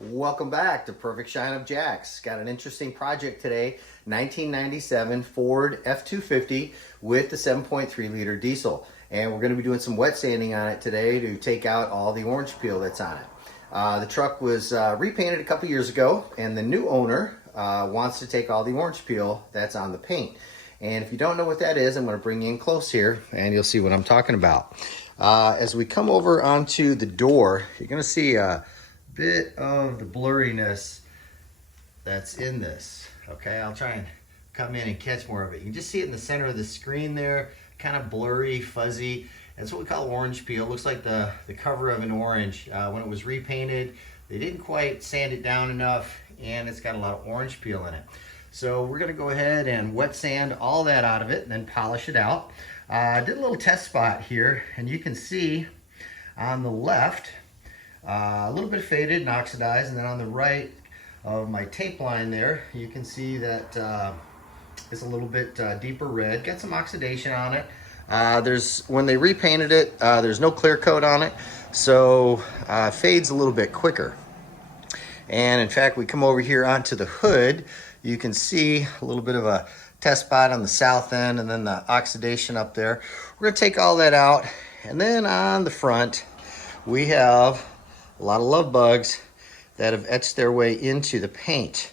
Welcome back to Perfect Shine of Jacks. Got an interesting project today. 1997 Ford F-250 with the 7.3 liter diesel. And we're going to be doing some wet sanding on it today to take out all the orange peel that's on it. The truck was repainted a couple years ago, and the new owner wants to take all the orange peel that's on the paint. And if you don't know what that is, I'm going to bring you in close here and you'll see what I'm talking about. As we come over onto the door, you're going to see a bit of the blurriness that's in this. Okay, I'll try and come in and catch more of it. You can just see it in the center of the screen there, kind of blurry, fuzzy. That's what we call orange peel. It looks like the cover of an orange. When it was repainted, they didn't quite sand it down enough, and it's got a lot of orange peel in it. So we're going to go ahead and wet sand all that out of it and then polish it out. I did a little test spot here, and you can see on the left a little bit faded and oxidized, and then on the right of my tape line there, you can see that it's a little bit deeper red. Got some oxidation on it. When they repainted it, there's no clear coat on it, so it fades a little bit quicker. And in fact, we come over here onto the hood, you can see a little bit of a test spot on the south end and then the oxidation up there. We're gonna take all that out, and then on the front, we have a lot of love bugs that have etched their way into the paint.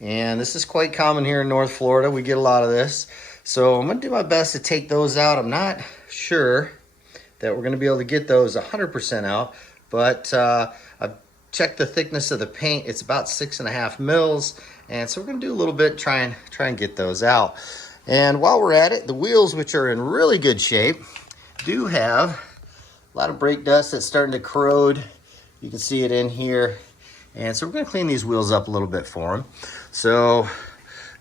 And this is quite common here in North Florida. We get a lot of this. So I'm gonna do my best to take those out. I'm not sure that we're gonna be able to get those 100% out, but I've checked the thickness of the paint. It's about 6.5 mils. And so we're gonna do a little bit, try and get those out. And while we're at it, the wheels, which are in really good shape, do have a lot of brake dust that's starting to corrode. You can see it in here. And so we're gonna clean these wheels up a little bit for them. So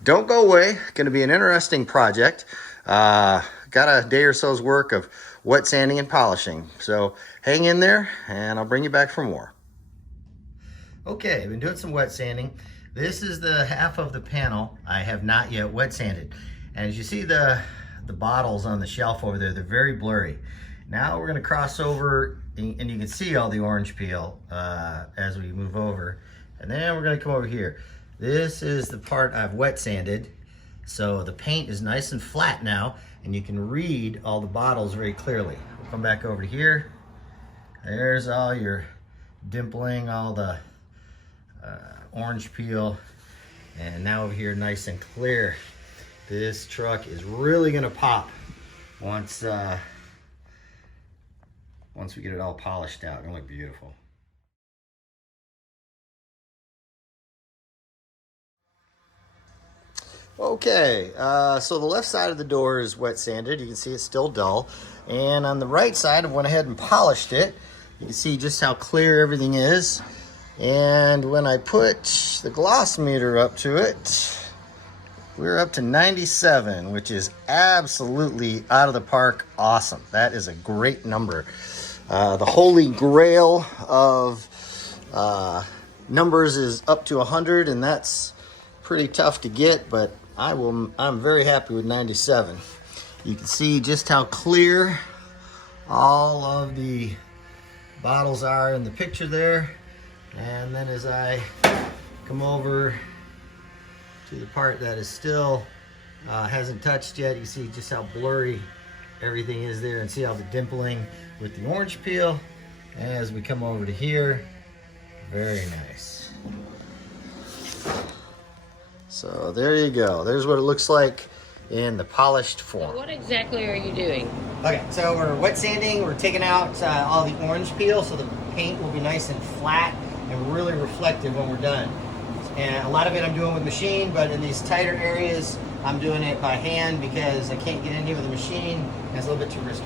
don't go away, gonna be an interesting project. Got a day or so's work of wet sanding and polishing. So hang in there and I'll bring you back for more. Okay, I've been doing some wet sanding. This is the half of the panel I have not yet wet sanded. And as you see the bottles on the shelf over there, they're very blurry. Now we're gonna cross over, and you can see all the orange peel as we move over. And then we're gonna come over here. This is the part I've wet sanded. So the paint is nice and flat now, and you can read all the bottles very clearly. We'll come back over here. There's all your dimpling, all the orange peel. And now over here, nice and clear. This truck is really gonna pop once we get it all polished out. It'll look beautiful. Okay, so the left side of the door is wet sanded. You can see it's still dull. And on the right side, I went ahead and polished it. You can see just how clear everything is. And when I put the gloss meter up to it, we're up to 97, which is absolutely out of the park awesome. That is a great number. The holy grail of numbers is up to 100, and that's pretty tough to get, but I'm very happy with 97. You can see just how clear all of the bottles are in the picture there. And then as I come over to the part that is still hasn't touched yet, you see just how blurry everything is there, and see how the dimpling with the orange peel. As we come over to here, very nice. So there you go. There's what it looks like in the polished form. So what exactly are you doing? Okay, so we're wet sanding. We're taking out all the orange peel, so the paint will be nice and flat and really reflective when we're done. And a lot of it I'm doing with machine, but in these tighter areas, I'm doing it by hand because I can't get in here with a machine, and it's a little bit too risky.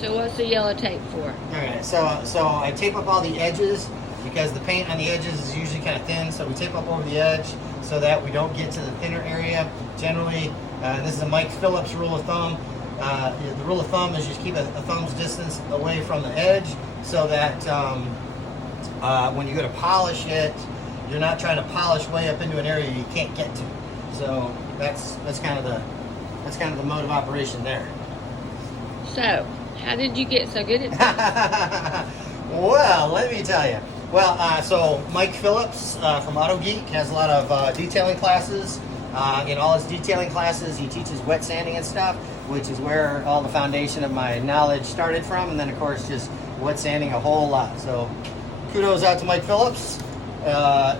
So what's the yellow tape for? Alright, so I tape up all the edges because the paint on the edges is usually kind of thin, so we tape up over the edge so that we don't get to the thinner area. Generally, this is a Mike Phillips rule of thumb. The rule of thumb is just keep a thumb's distance away from the edge so that when you go to polish it, you're not trying to polish way up into an area you can't get to. So that's kind of the mode of operation there. So, how did you get so good at this? Well, let me tell you. So Mike Phillips from Auto Geek has a lot of detailing classes. In all his detailing classes, he teaches wet sanding and stuff, which is where all the foundation of my knowledge started from. And then, of course, just wet sanding a whole lot. So kudos out to Mike Phillips.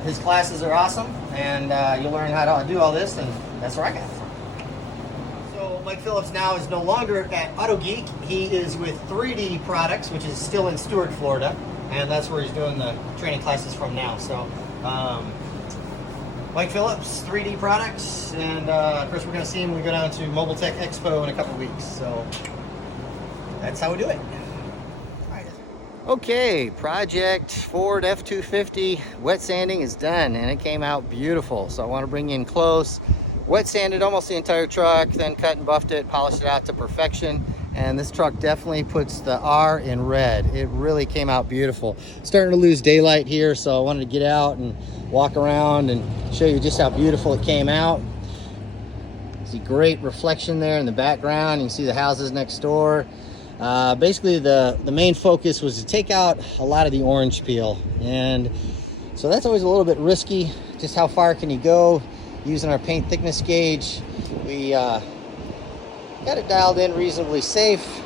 His classes are awesome, and you'll learn how to do all this, and that's where I got it from. So Mike Phillips now is no longer at Auto Geek. He is with 3D Products, which is still in Stuart, Florida, and that's where he's doing the training classes from now. So Mike Phillips, 3D Products, and of course we're going to see him when we go down to Mobile Tech Expo in a couple weeks. So that's how we do it. Okay, project Ford F-250 wet sanding is done, and it came out beautiful. So I want to bring you in close. Wet sanded almost the entire truck, then cut and buffed it, polished it out to perfection. And this truck definitely puts the R in red. It really came out beautiful. Starting to lose daylight here, so I wanted to get out and walk around and show you just how beautiful it came out. See great reflection there in the background. You can see the houses next door. Basically the main focus was to take out a lot of the orange peel, and so that's always a little bit risky. Just how far can you go using our paint thickness gauge? We got it dialed in reasonably safe.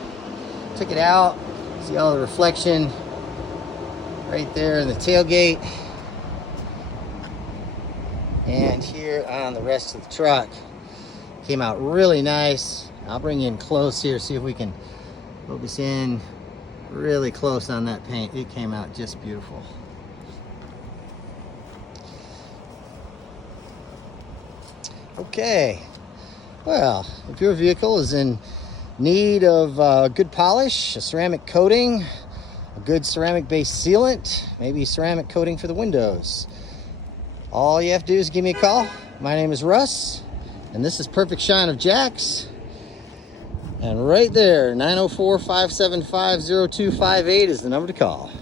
Took it out, see all the reflection right there in the tailgate and here on the rest of the truck. Came out really nice. I'll bring you in close here, see if we can focus in really close on that paint. It came out just beautiful. Okay, well, if your vehicle is in need of good polish, a ceramic coating, a good ceramic based sealant, maybe ceramic coating for the windows, all you have to do is give me a call. My name is Russ, and this is Perfect Shine of Jack's. And right there, 904-575-0258 is the number to call.